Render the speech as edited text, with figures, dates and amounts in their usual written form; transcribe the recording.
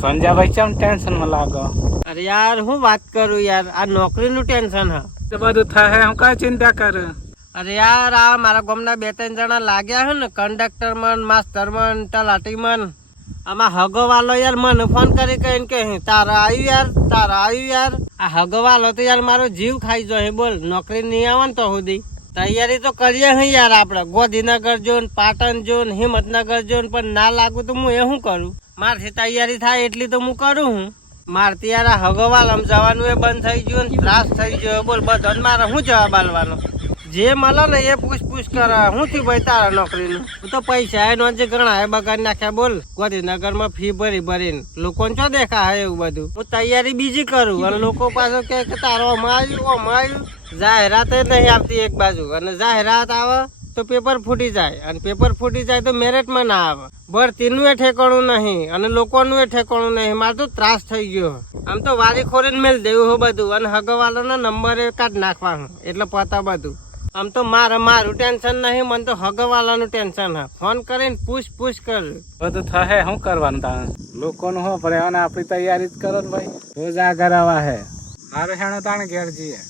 સંજાભાઈ કેમ ટેન્શન માં લાગો? અરે યાર હું વાત કરું યાર, આ નોકરીનું ટેન્શન હા. તો બધું થાય, હું કઈ ચિંતા કરું? અરે યાર આ મારા ગામના 2-3 જણા લાગ્યા હે ને, કંડક્ટર મન, માસ્ટર મન, તલાટી મન. આમાં હગવાલો યાર મને ફોન કરી કહીને કે તારા આવ્યું યાર, તારા આવ્યું યાર. આ હગવાલો તો યાર મારો જીવ ખાઈ જાય. બોલ નોકરી નહીં આવે ને તો સુધી તૈયારી તો કરીએ હે યાર. આપડે Gandhinagar zone, Patan zone, Himmatnagar zone, પણ ના લાગુ તો હું એ શું કરું? મારથી તૈયારી થાય એટલી તો હું કરું હું. મારથી યાર આ હગવાલમ જવાનું એ બંધ થઈ ગયું ને, ત્રાસ થઈ ગયો. બોલ બધો મારે શું જવાબ આલવાનો? જે મળે ને એ પૂછ કરે. શું થયું ભાઈ તારા નોકરીનું? હું તો પૈસા એ નોંધે ઘણા બગાડી નાખ્યા. બોલ ગોધીનગર માં ફી ભરીને લોકોને શું દેખા એવું બધું. હું તૈયારી બીજી કરું અને લોકો પાછો કે તારો અમાયું જાહેરાત નહીં આવતી એક બાજુ, અને જાહેરાત આવે તો પેપર ફૂટી જાય, અને પેપર ફૂટી જાય તો મેરિટમાં ના આવે. ભરતીનું એ ઠેકાણું નહીં અને લોકોનું એ ઠેકાણું નહીં. મારે તો ત્રાસ થઈ ગયો. આમ તો વારી ખોરીને મેલ દેવું હો બધું, અને હગવાલાના નંબર કાઢ નાખવા એટલે પતા બધું. આમ તો મારું ટેન્શન નહીં, મને તો હગવાલાનું ટેન્શન હા. ફોન કરીને પૂછ કર. બધું થાય, શું કરવાનું તારે? લોકોનું શું પડે, અને આપણી તૈયારી જ કરો ને ભાઈ. રોજ આ કરાવા હે. મારે હેણો તાણે ઘેર જઈએ.